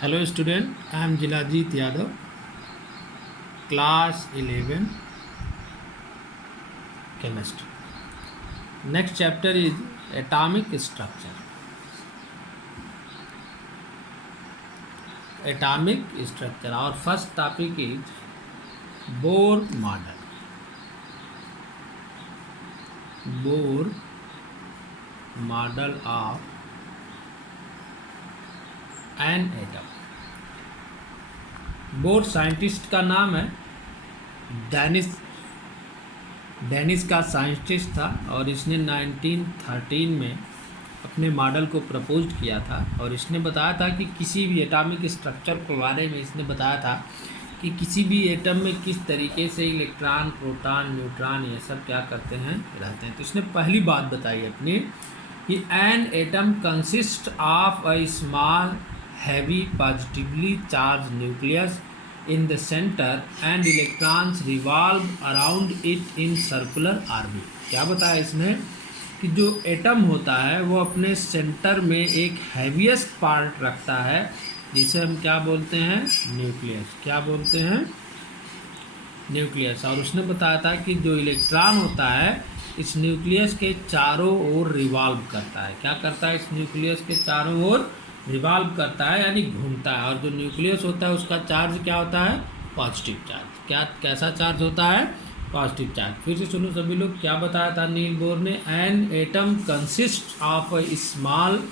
Hello student, I am Jilajit Yadav, class 11 chemistry. Next chapter is atomic structure. Atomic structure. Our first topic is Bohr model. Bohr model of an atom. Bore scientist का नाम है Dennis का scientist था और इसने 1913 में अपने model को प्रपोज किया था और इसने बताया था कि किसी भी एटॉमिक स्ट्रक्चर के बारे में इसने बताया था कि किसी भी एटम में किस तरीके से इलेक्ट्रॉन, प्रोटॉन, न्यूट्रॉन ये सब क्या करते हैं, रहते हैं। तो इसने पहली बात बताई अपनी कि an atom consist of a small heavy positively charged nucleus in the center and electrons revolve around it in circular orbit। क्या बताया इसने कि जो एटम होता है वो अपने सेंटर में एक हैवीएस्ट पार्ट रखता है जिसे हम क्या बोलते हैं, न्यूक्लियस। क्या बोलते हैं, न्यूक्लियस। और उसने बताया था कि जो इलेक्ट्रॉन होता है इस न्यूक्लियस के चारों ओर रिवॉल्व करता है। क्या करता है, इस न्यूक्लियस के चारों ओर रिवॉल्व करता है यानी घूमता है। और जो न्यूक्लियस होता है उसका चार्ज क्या होता है, पॉजिटिव चार्ज। क्या कैसा चार्ज होता है, पॉजिटिव चार्ज। फिर से सुनो सभी लोग, क्या बताया था नील बोर ने, an atom consist of a small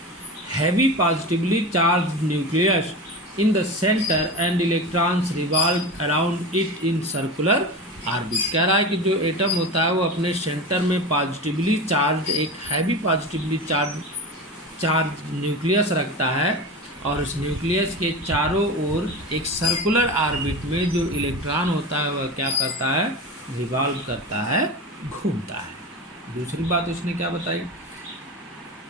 heavy positively charge nucleus in the centre and electrons revolve around it in circular orbit. कह रहा है कि जो एटम होता है वो अपने सेंटर में पॉजिटिवली चार्ज एक हैवी पॉजिटिवली चार्ज न्यूक्लियस रखता है और उस न्यूक्लियस के चारों ओर एक सर्कुलर ऑर्बिट में जो इलेक्ट्रॉन होता है वह क्या करता है, रिवॉल्व करता है, घूमता है। दूसरी बात उसने क्या बताई,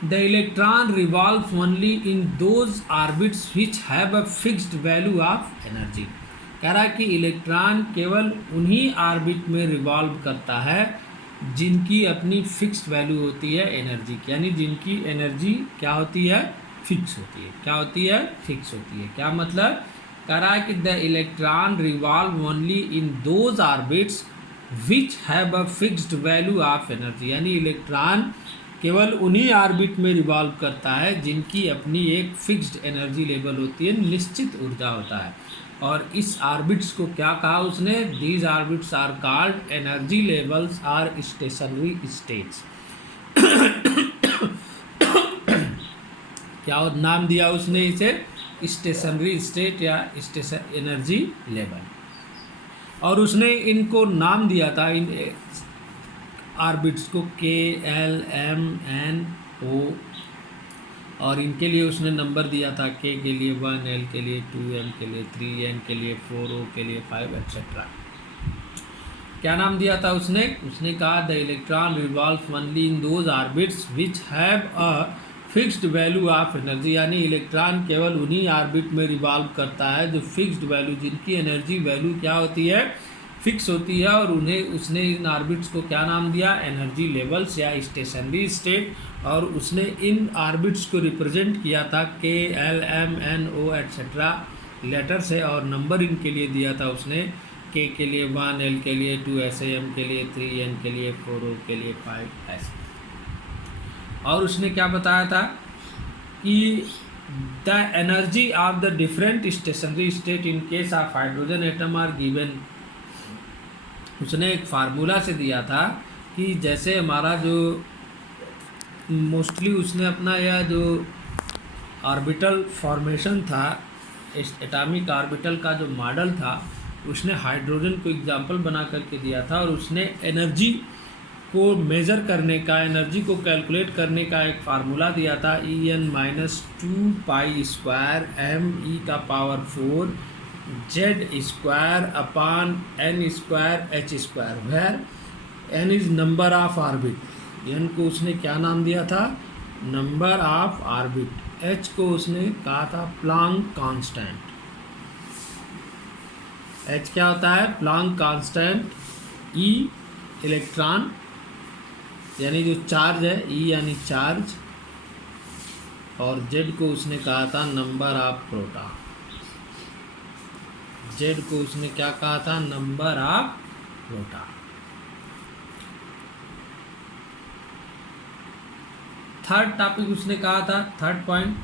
the electron revolve only in those orbits which have a fixed value of energy. कह रहा है कि इलेक्ट्रॉन केवल उन्हीं ऑर्बिट में रिवॉल्व करता है जिनकी अपनी फिक्स्ड वैल्यू होती है एनर्जी की, यानी जिनकी एनर्जी क्या होती है, फिक्स होती है। क्या होती है, फिक्स होती है। क्या मतलब, कह रहा है कि the electron revolve only in those orbits which have a fixed value of energy, यानी इलेक्ट्रॉन केवल उन्हीं ऑर्बिट में रिवॉल्व करता है जिनकी अपनी एक फिक्स्ड एनर्जी लेवल होती है, निश्चित ऊर्जा होता है। और इस ऑर्बिट्स को क्या कहा उसने, these orbits are called energy levels or stationary states. क्या नाम दिया उसने इसे, स्टेशनरी स्टेट या स्टेशन एनर्जी लेवल। और उसने इनको नाम दिया था, इन ऑर्बिट्स को के, एल, एम, एन, ओ, और इनके लिए उसने नंबर दिया था, के के लिए 1, एल के लिए 2, एम के लिए 3, एन के लिए 4, ओ के लिए 5 एक्सेट्रा। क्या नाम दिया था उसने कहा the electron revolve only in those orbits which have a fixed value of energy, यानी इलेक्ट्रॉन केवल उन्हीं ऑर्बिट में रिवॉल्व करता है जो फिक्स्ड वैल्यू, जिनकी एनर्जी वैल्यू क्या होती है, फिक्स होती है। और उसने इन ऑर्बिट्स को क्या नाम दिया, एनर्जी लेवल्स या स्टेशनरी स्टेट। और उसने इन ऑर्बिट्स को रिप्रेजेंट किया था के, एल, एम, एन, ओ एक्सेट्रा लेटर से, और नंबर इनके लिए दिया था उसने, के के लिए 1, एल के लिए 2, ऐसे, एम के लिए 3, एन के लिए 4, ओ के लिए 5 ऐसे। और उसने क्या बताया था कि the energy of the different stationary state in case of hydrogen atom are given. उसने एक फार्मूला से दिया था कि जैसे हमारा जो मोस्टली उसने अपना यह जो ऑर्बिटल फॉर्मेशन था, एटॉमिक ऑर्बिटल का जो मॉडल था, उसने हाइड्रोजन को एग्जांपल बना करके दिया था। और उसने एनर्जी को मेज़र करने का, एनर्जी को कैलकुलेट करने का एक फार्मूला दिया था, En-2π² mE⁻²Z²/n²h², where n is number of orbit. n को उसने क्या नाम दिया था, नंबर ऑफ ऑर्बिट। h को उसने कहा था प्लांक कांस्टेंट। h क्या होता है, प्लांक कांस्टेंट। e इलेक्ट्रॉन यानी जो चार्ज है, e यानी चार्ज, और z को उसने कहा था नंबर ऑफ प्रोटॉन। जेड को उसने क्या कहा था, number of proton. Third topic उसने कहा था, third point,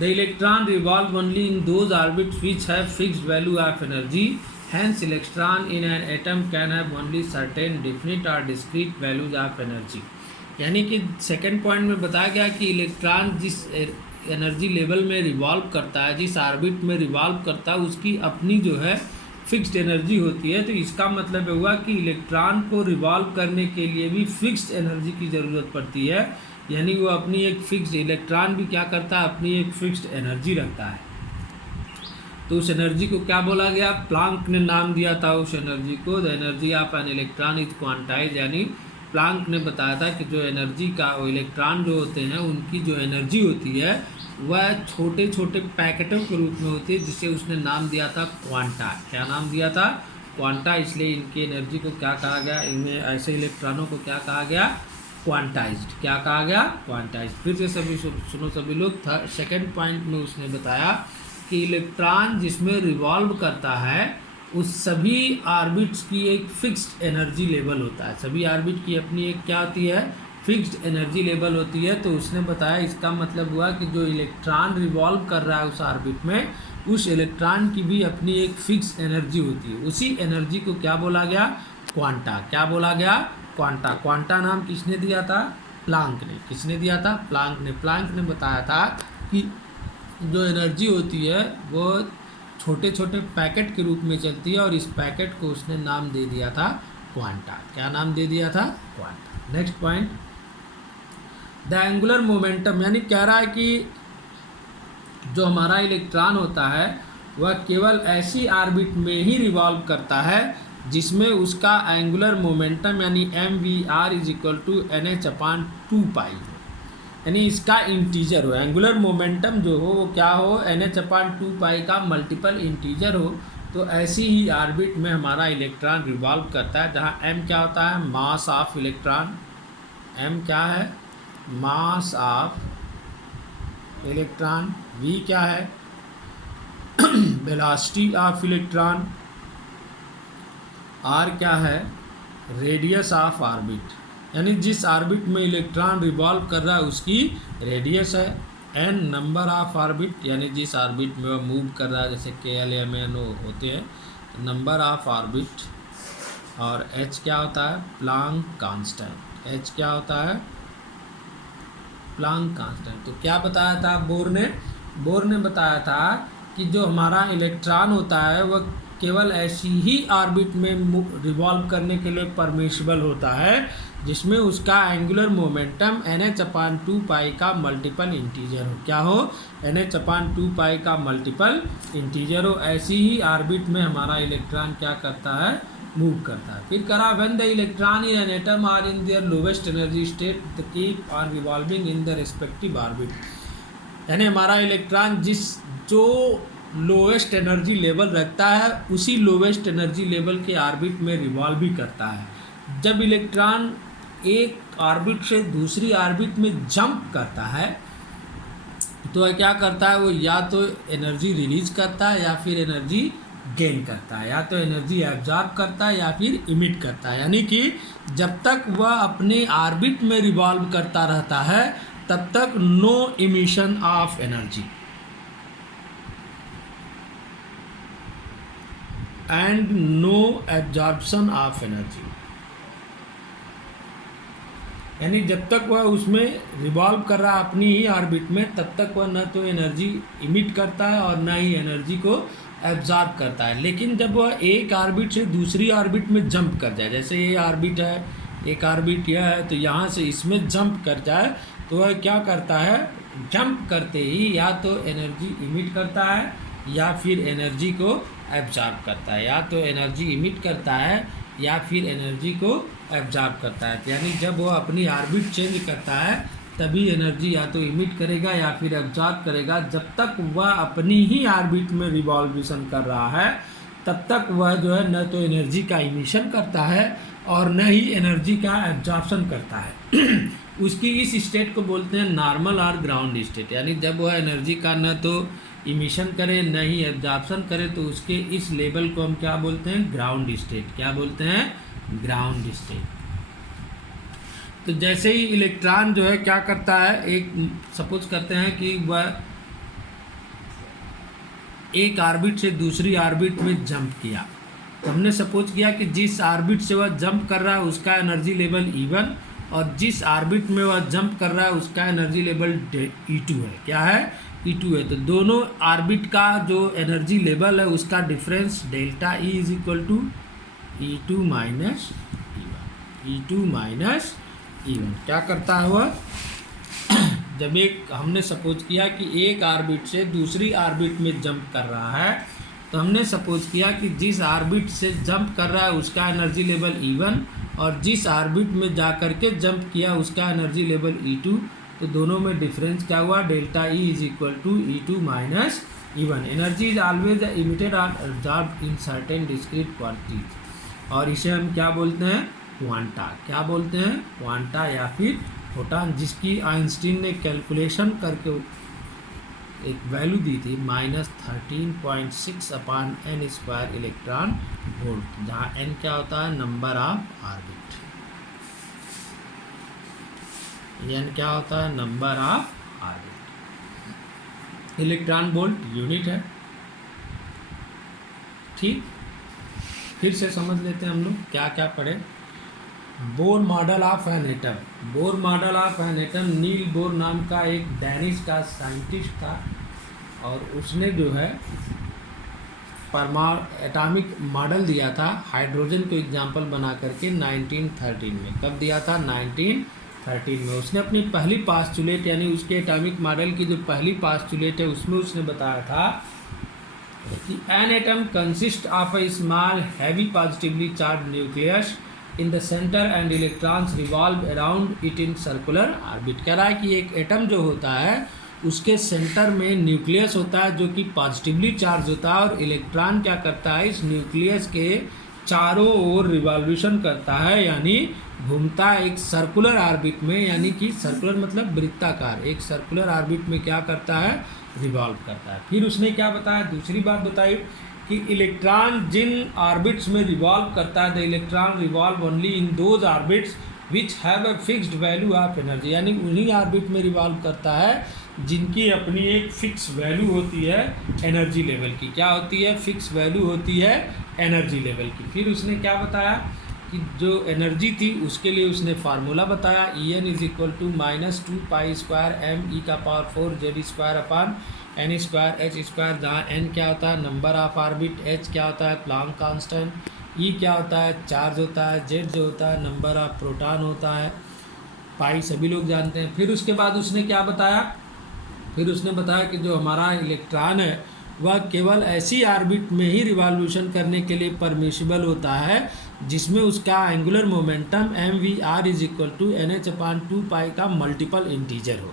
the electron revolve only in those orbits which have fixed value of energy, hence electron in an atom can have only certain definite और discrete values of energy. यानी कि second point में बताया गया कि electron जिस energy level में revolve करता है, जिस ऑर्बिट में रिवॉल्व करता है, उसकी अपनी जो है फिक्स्ड एनर्जी होती है। तो इसका मतलब हुआ कि इलेक्ट्रॉन को रिवॉल्व करने के लिए भी फिक्स्ड एनर्जी की ज़रूरत पड़ती है, यानी वो अपनी एक फिक्स्ड, इलेक्ट्रॉन भी क्या करता है, अपनी एक फिक्स्ड एनर्जी रखता है। तो उस एनर्जी को क्या बोला गया, प्लांक ने नाम दिया था उस एनर्जी को, the energy of an electron is quantize. यानी प्लांक ने बताया था कि जो एनर्जी का, वो इलेक्ट्रॉन जो होते हैं उनकी जो एनर्जी होती है वह छोटे छोटे पैकेटों के रूप में होती है, जिसे उसने नाम दिया था क्वांटा। क्या नाम दिया था, क्वांटा। इसलिए इनकी एनर्जी को क्या कहा गया, इनमें ऐसे इलेक्ट्रॉनों को क्या कहा गया, क्वांटाइज्ड। क्या कहा गया, क्वांटाइज्ड। फिर से सभी सुनो सभी लोग, सेकंड पॉइंट में उसने बताया कि इलेक्ट्रॉन जिसमें रिवॉल्व करता है उस सभी ऑर्बिट्स की एक फिक्स्ड एनर्जी लेवल होता है। सभी ऑर्बिट की अपनी एक क्या होती है, फिक्स्ड एनर्जी लेवल होती है। तो उसने बताया इसका मतलब हुआ कि जो इलेक्ट्रॉन रिवॉल्व कर रहा है उस ऑर्बिट में, उस इलेक्ट्रॉन की भी अपनी एक फिक्स्ड एनर्जी होती है। उसी एनर्जी को क्या बोला गया, क्वांटा। क्या बोला गया, क्वांटा। क्वांटा नाम किसने दिया था, प्लांक ने। किसने दिया था, प्लांक ने। प्लांक ने बताया था कि जो एनर्जी होती है वो छोटे छोटे पैकेट के रूप में चलती है, और इस पैकेट को उसने नाम दे दिया था क्वांटा। क्या नाम दे दिया था, quanta. Next point, the angular momentum, यानी कह रहा है कि जो हमारा इलेक्ट्रॉन होता है वह केवल ऐसी ऑर्बिट में ही रिवॉल्व करता है जिसमें उसका एंगुलर मोमेंटम यानी mvr is equal to NH/2π, यानी इसका इंटीजर हो। एंगुलर मोमेंटम जो हो वो क्या हो, NH/2π का मल्टीपल इंटीजर हो। तो ऐसी ही ऑर्बिट में हमारा इलेक्ट्रॉन रिवॉल्व करता है, जहाँ m क्या होता है, मास ऑफ इलेक्ट्रॉन। m क्या है, मास ऑफ इलेक्ट्रॉन। v क्या है, वेलोसिटी ऑफ इलेक्ट्रॉन। r क्या है, रेडियस ऑफ ऑर्बिट, यानी जिस ऑर्बिट में इलेक्ट्रॉन रिवॉल्व कर रहा है उसकी रेडियस है। n नंबर ऑफ ऑर्बिट, यानी जिस ऑर्बिट में वह मूव कर रहा है, जैसे KL M N O होते हैं, नंबर ऑफ ऑर्बिट। और h क्या होता है, प्लांक कांस्टेंट। h क्या होता है, प्लांक कांस्टेंट। तो क्या बताया था बोर ने बताया था कि जो हमारा इलेक्ट्रॉन होता है वह केवल ऐसी ही ऑर्बिट में रिवॉल्व करने के लिए परमिशिबल होता है जिसमें उसका एंगुलर मोमेंटम NH/2π का मल्टीपल इंटीजर हो। क्या हो, NH/2π का मल्टीपल इंटीजर हो। ऐसी ही ऑर्बिट में हमारा इलेक्ट्रॉन क्या करता है, मूव करता है। फिर करा, when the electron in an atom are in their lowest energy state they keep on revolving in the respective orbit, यानी हमारा इलेक्ट्रॉन जो लोवेस्ट एनर्जी लेवल रखता है उसी लोवेस्ट एनर्जी लेवल के ऑर्बिट में रिवॉल्व भी करता है। जब इलेक्ट्रॉन एक ऑर्बिट से दूसरी ऑर्बिट में जंप करता है तो वह क्या करता है, वो या तो एनर्जी रिलीज करता है या फिर एनर्जी गेन करता है, या तो एनर्जी एब्जॉर्ब करता है या फिर इमिट करता है। यानी कि जब तक वह अपने ऑर्बिट में रिवॉल्व करता रहता है तब तक no emission of energy and no absorption of energy, यानी जब तक वह उसमें रिवॉल्व कर रहा है अपनी ही ऑर्बिट में तब तक वह न तो एनर्जी इमिट करता है और न ही एनर्जी को एब्जॉर्ब करता है। लेकिन जब वह एक ऑर्बिट से दूसरी ऑर्बिट में जंप कर जाए, जैसे ये ऑर्बिट है, एक ऑर्बिट यह है, तो यहाँ से इसमें जंप कर जाए तो वह क्या करता है, जंप करते ही या तो एनर्जी इमिट करता है या फिर एनर्जी को एब्जॉर्ब करता है, या तो एनर्जी इमिट करता है या फिर एनर्जी को एब्जॉर्ब करता है। यानी जब वो अपनी ऑर्बिट चेंज करता है तभी एनर्जी या तो इमिट करेगा या फिर एब्जॉर्ब करेगा। जब तक वह अपनी ही ऑर्बिट में रिवॉल्यूशन कर रहा है तब तक वह जो है न तो एनर्जी का इमिशन करता है और न ही एनर्जी का एब्जॉर्प्शन करता है। उसकी इस स्टेट को बोलते हैं नॉर्मल और ग्राउंड स्टेट, यानी जब वह एनर्जी का न तो इमिशन करे न ही एब्जॉर्प्शन करे तो उसके इस लेवल को हम क्या बोलते हैं, ग्राउंड स्टेट। क्या बोलते हैं, ग्राउंड स्टेट। तो जैसे ही इलेक्ट्रॉन जो है क्या करता है, एक सपोज करते हैं कि वह एक ऑर्बिट से दूसरी ऑर्बिट में जंप किया, तो हमने सपोज किया कि जिस ऑर्बिट से वह जंप कर रहा है उसका एनर्जी लेवल E1 और जिस ऑर्बिट में वह जंप कर रहा है उसका एनर्जी लेवल E2 है। क्या है, E2 है। तो दोनों ऑर्बिट का जो एनर्जी लेवल है उसका difference delta E is equal to E2 minus E1। E2 minus E1 क्या करता है वह, जब एक हमने सपोज किया कि एक ऑर्बिट से दूसरी ऑर्बिट में जंप कर रहा है, तो हमने सपोज किया कि जिस ऑर्बिट से जंप कर रहा है उसका एनर्जी लेवल E1 और जिस ऑर्बिट में जा कर के जंप किया उसका एनर्जी लेवल E2, तो दोनों में डिफरेंस क्या हुआ, delta E is equal to E2 minus E1। Energy is always emitted और absorbed in certain discrete quantities, और इसे हम क्या बोलते हैं, क्वांटा। क्या बोलते हैं, क्वांटा या फिर फोटॉन, जिसकी आइंस्टीन ने कैलकुलेशन करके एक वैल्यू दी थी -13.6 upon n square electron volt, जहाँ n क्या होता है, नंबर ऑफ ऑर्बिट, n क्या होता है, number of orbit. Electron volt unit है। ठीक, फिर से समझ लेते हैं हम लोग क्या क्या पढ़े। Bohr model of an atom. Bohr model of an atom, Niels Bohr नाम का एक डैनिश का साइंटिस्ट था, और उसने जो है एटॉमिक मॉडल दिया था हाइड्रोजन को एग्जाम्पल बना करके 1913 में। कब दिया था, 1913 में। उसने अपनी पहली पास्चुलेट यानी उसके एटॉमिक मॉडल की जो पहली पास्चुलेट है उसमें उसने बताया था कि an atom consist of a small heavy positively charge nucleus in the centre and electrons revolve around it in circular orbit. कह रहा है कि एक एटम जो होता है उसके सेंटर में न्यूक्लियस होता है जो कि पॉजिटिवली चार्ज होता है, और इलेक्ट्रॉन क्या करता है, इस न्यूक्लियस के चारों ओर रिवॉल्यूशन करता है, यानी घूमता है एक सर्कुलर ऑर्बिट में, यानी कि सर्कुलर मतलब वृत्ताकार, एक सर्कुलर ऑर्बिट में क्या करता है, रिवॉल्व करता है। फिर उसने क्या बताया, दूसरी बात बताई कि इलेक्ट्रॉन जिन ऑर्बिट्स में रिवॉल्व करता है, the electron revolve only in those orbits which have a fixed value of energy, यानी उन्हीं ऑर्बिट में रिवॉल्व करता है जिनकी अपनी एक फिक्स वैल्यू होती है एनर्जी लेवल की। क्या होती है, फिक्स वैल्यू होती है एनर्जी लेवल की। फिर उसने क्या बताया कि जो एनर्जी थी उसके लिए उसने फार्मूला बताया, En is equal to -2 pi square m e⁴ z² upon n square h square, जहाँ n क्या होता है, नंबर ऑफ ऑर्बिट, h क्या होता है, प्लैंक कांस्टेंट, E क्या होता है, चार्ज होता है, Z जो होता है नंबर ऑफ प्रोटॉन होता है, पाई सभी लोग जानते हैं। फिर उसके बाद उसने क्या बताया, फिर उसने बताया कि जो हमारा इलेक्ट्रॉन है वह केवल ऐसी ऑर्बिट में ही रिवॉल्यूशन करने के लिए परमिशिबल होता है जिसमें उसका angular momentum mvr is equal to nh/2 pi का मल्टीपल इंटीजर हो।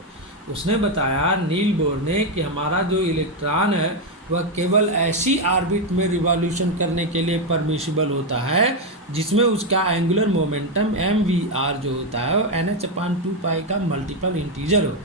उसने बताया नील बोर ने कि हमारा जो इलेक्ट्रॉन है वह केवल ऐसी ऑर्बिट में रिवॉल्यूशन करने के लिए परमिशिबल होता है जिसमें उसका एंगुलर मोमेंटम mvr जो होता है वो nh/2 पाई का मल्टीपल इंटीजर हो।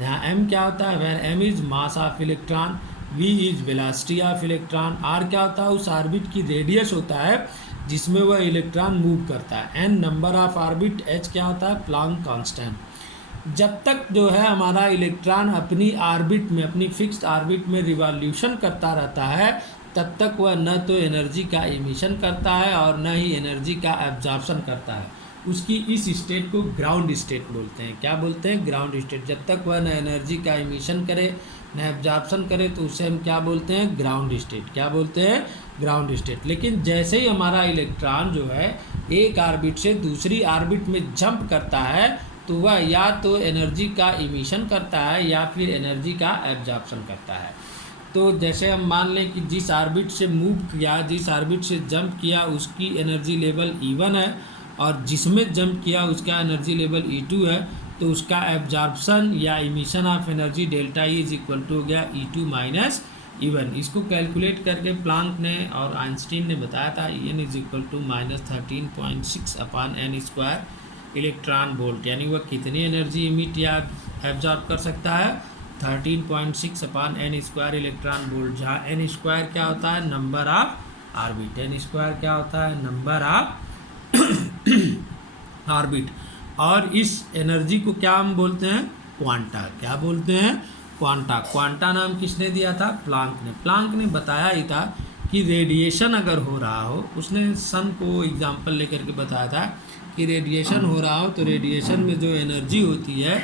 यहाँ m क्या होता है, when m is mass of electron, v is velocity of electron, r क्या होता है, उस ऑर्बिट की रेडियस होता है जिसमें वह इलेक्ट्रॉन मूव करता है, n number of orbit, h क्या होता है, प्लैंक कांस्टेंट। जब तक जो है हमारा इलेक्ट्रॉन अपनी ऑर्बिट में, अपनी फिक्स्ड ऑर्बिट में रिवॉल्यूशन करता रहता है, तब तक वह न तो एनर्जी का इमिशन करता है और न ही एनर्जी का एब्जॉर्प्शन करता है। उसकी इस स्टेट को ग्राउंड स्टेट बोलते हैं। क्या बोलते हैं, ग्राउंड स्टेट। जब तक वह न एनर्जी का इमिशन करे न एब्जॉर्प्शन करे तो उसे हम क्या बोलते हैं, ग्राउंड स्टेट। क्या बोलते हैं, ग्राउंड स्टेट। लेकिन जैसे ही हमारा इलेक्ट्रॉन जो है एक ऑर्बिट से दूसरी ऑर्बिट में जंप करता है तो वह या तो एनर्जी का इमिशन करता है या फिर एनर्जी का एब्जॉर्प्शन करता है। तो जैसे हम मान लें कि जिस ऑर्बिट से मूव किया, जिस ऑर्बिट से जंप किया उसकी एनर्जी लेवल E1 है और जिसमें जंप किया उसका एनर्जी लेवल E2 है, तो उसका एब्जॉर्प्शन या emission of energy delta E is equal to हो गया E2 माइनस E1। इसको कैलकुलेट करके प्लैंक ने और आइंस्टीन ने बताया था En is equal to -13.6 upon n square electron volt, यानी वह कितनी एनर्जी इमिट या एब्जॉर्ब कर सकता है 13.6/n² इलेक्ट्रॉन वोल्ट, जहाँ n स्क्वायर क्या होता है number of orbit, n square क्या होता है नंबर ऑफ ऑर्बिट। और इस एनर्जी को क्या हम बोलते हैं क्वांटा, क्या बोलते हैं क्वांटा। क्वांटा नाम किसने दिया था प्लांक ने बताया ही था कि रेडिएशन अगर हो रहा हो, उसने सन को एग्जांपल लेकर के बताया था कि रेडिएशन हो रहा हो तो रेडिएशन में जो एनर्जी होती है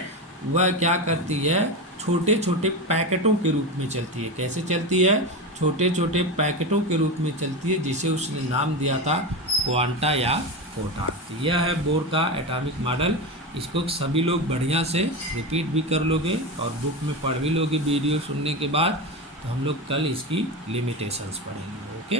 वह क्या करती है छोटे छोटे पैकेटों के रूप में चलती है। कैसे चलती है छोटे छोटे पैकेटों के रूप में चलती है, जिसे उसने नाम दिया था क्वांटा या फोटॉन। यह है बोर का एटॉमिक मॉडल। इसको सभी लोग बढ़िया से रिपीट भी कर लोगे और बुक में पढ़ भी लोगे वीडियो सुनने के बाद। तो हम लोग कल इसकी लिमिटेशंस पढ़ेंगे। ओके।